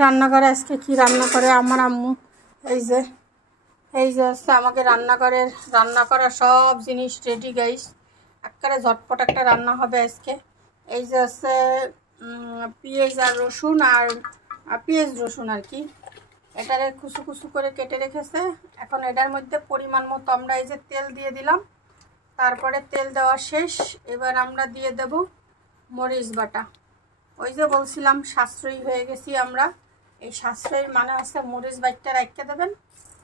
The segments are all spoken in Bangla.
রান্নাঘরে আজকে কি রান্না করে আমার আম্মু, এই যে হচ্ছে আমাকে রান্না করা সব জিনিস রেডি গাইস। একেবারে ঝটপট একটা রান্না হবে আজকে। এই যে হচ্ছে পেঁয়াজ আর রসুন আর পেঁয়াজ রসুন আর কি, এটারে কুচু কুচু করে কেটে রেখেছে। এখন এটার মধ্যে পরিমাণ মতো আমরা এই যে তেল দিয়ে দিলাম। তারপরে তেল দেওয়া শেষ, এবার আমরা দিয়ে দেব মরিচ বাটা। ওই যে বলছিলাম সাশ্রয়ী হয়ে গেছি আমরা, এই সাশ্রয়ী মানে হচ্ছে মরিচ বাটটা রাখতে দেবেন।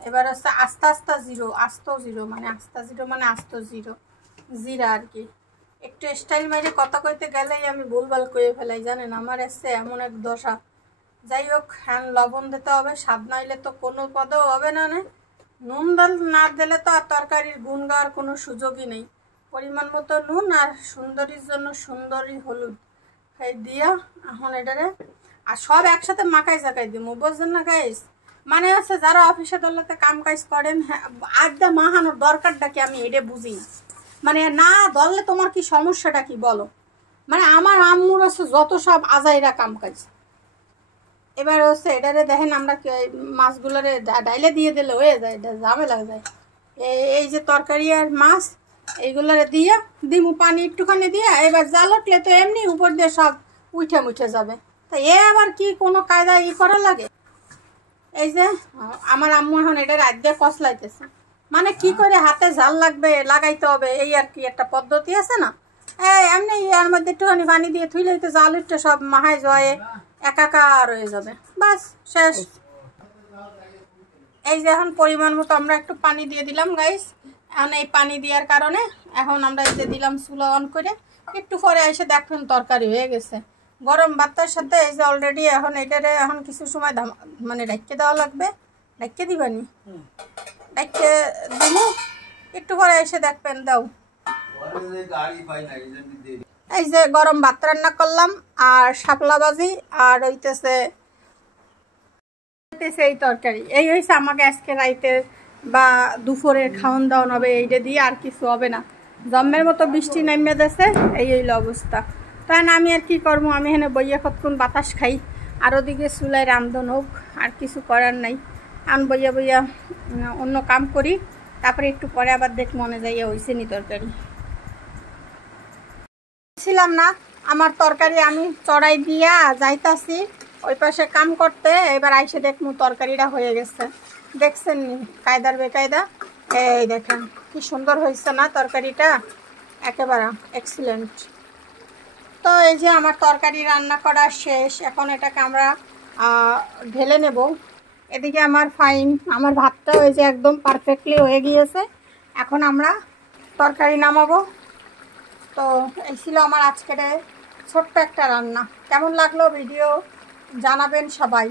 এবার হচ্ছে আস্তে জিরো মানে আস্ত জিরা আর কি। একটু স্টাইল মাইরে কথা কইতে গেলেই আমি ভুলভাল করে ফেলাই, জানেন আমার এসছে এমন এক দশা। যাই হোক, হ্যাঁ লবণ দিতে হবে, স্বাদ নাইলে তো কোনো পদেও হবে না। নুন ডাল না দিলে তো আর তরকারির গুণ গাওয়ার কোনো সুযোগই নেই। পরিমাণ মতো নুন আর সুন্দরীর জন্য সুন্দরী হলুদ দিয়া এখন এটারে আর সব একসাথে মাখাই জাকাই দিব, বুঝছেন না গাইস? মানে হচ্ছে যারা অফিসে দলেতে কাম কাজ করেন, হ্যাঁ আড্ডা মাহানোর দরকারটা কি আমি এটা বুঝি না। মানে না ধরলে তোমার কি সমস্যাটা কি বলো? মানে আমার আম্মুর হচ্ছে যত সব আজাইরা কাম কাজ। এবার হচ্ছে এটারে দেখেন আমরা মাছগুলোরে ডাইলে দিয়ে দিলে হয়ে যায়, এটা ঝামেলা যায়। এই যে তরকারি আর মাছ এইগুলোরে দিয়ে দিমু পানি একটুখানি দিয়ে, এবার জাল উঠলে তো এমনি উপর দিয়ে সব উঠে যাবে। তা আবার কি কোনো কায়দা করা লাগে? এই যে আমার আম্মু এখন এটা রাত দিয়ে কষলাইতেছে, মানে কি করে হাতে জাল লাগাইতে হবে এই আর কি একটা পদ্ধতি আছে না। এমনি এর মধ্যে একটুখানি পানি দিয়ে থুইলেই তো জাল উঠতে সব মাহায় জয়ে একাকার হয়ে যাবে, বাস শেষ। এই যে এখন পরিমাণ মতো আমরা একটু পানি দিয়ে দিলাম গাইস। এখন এই পানি দেওয়ার কারণে এখন আমরা এই যে দিলাম চুলা অন করে, একটু পরে এসে দেখবেন তরকারি হয়ে গেছে। গরম ভাতের সাথে এই যে অলরেডি এখন এটারে এখন কিছু সময় মানে ঢাইকে দেওয়া লাগবে। ঢাইকে দিবানি? ঢাইকে দিব, একটু পরে এসে দেখবেন। দাও, এই যে গরম ভাত রান্না করলাম আর শাপলা ভাজি আর হইতেছে এই তরকারি। এই হয়েছে আমাকে আজকে রাইতে বা দুপুরের খাওয়ান দাওয়ান হবে, এইটা দিয়ে আর কিছু হবে না। জম্মের মতো বৃষ্টি নামিয়ে দিয়েছে, এই হইল অবস্থা। তাই না আমি আর কি করবো, আমি এখানে বইয়া কতক্ষণ বাতাস খাই আর ওদিকে চুলায় রান্ধন হোক, আর কিছু করার নাই। আমি বইয়া অন্য কাম করি, তারপরে একটু পরে আবার দেখ মনে যাইয়া হয়েছে নি তরকারি। ছিলাম না আমার তরকারি আমি চড়াই দিয়া যাইতাছি ওই পাশে কাম করতে, এবার আইসে দেখমু তরকারিটা হয়ে গেছে। দেখছেন নি কায়দার বেকায়দা? এই দেখেন কি সুন্দর হয়েছে না তরকারিটা, একেবারে এক্সিলেন্ট। তো এই যে আমার তরকারি রান্না করা শেষ, এখন এটাকে আমরা ঢেলে নেব। এদিকে আমার ভাতটা ওই যে একদম পারফেক্টলি হয়ে গিয়েছে। এখন আমরা তরকারি নামাবো। তো এই ছিল আমার আজকের ছোট্ট একটা রান্না। কেমন লাগলো ভিডিও জানাবেন সবাই।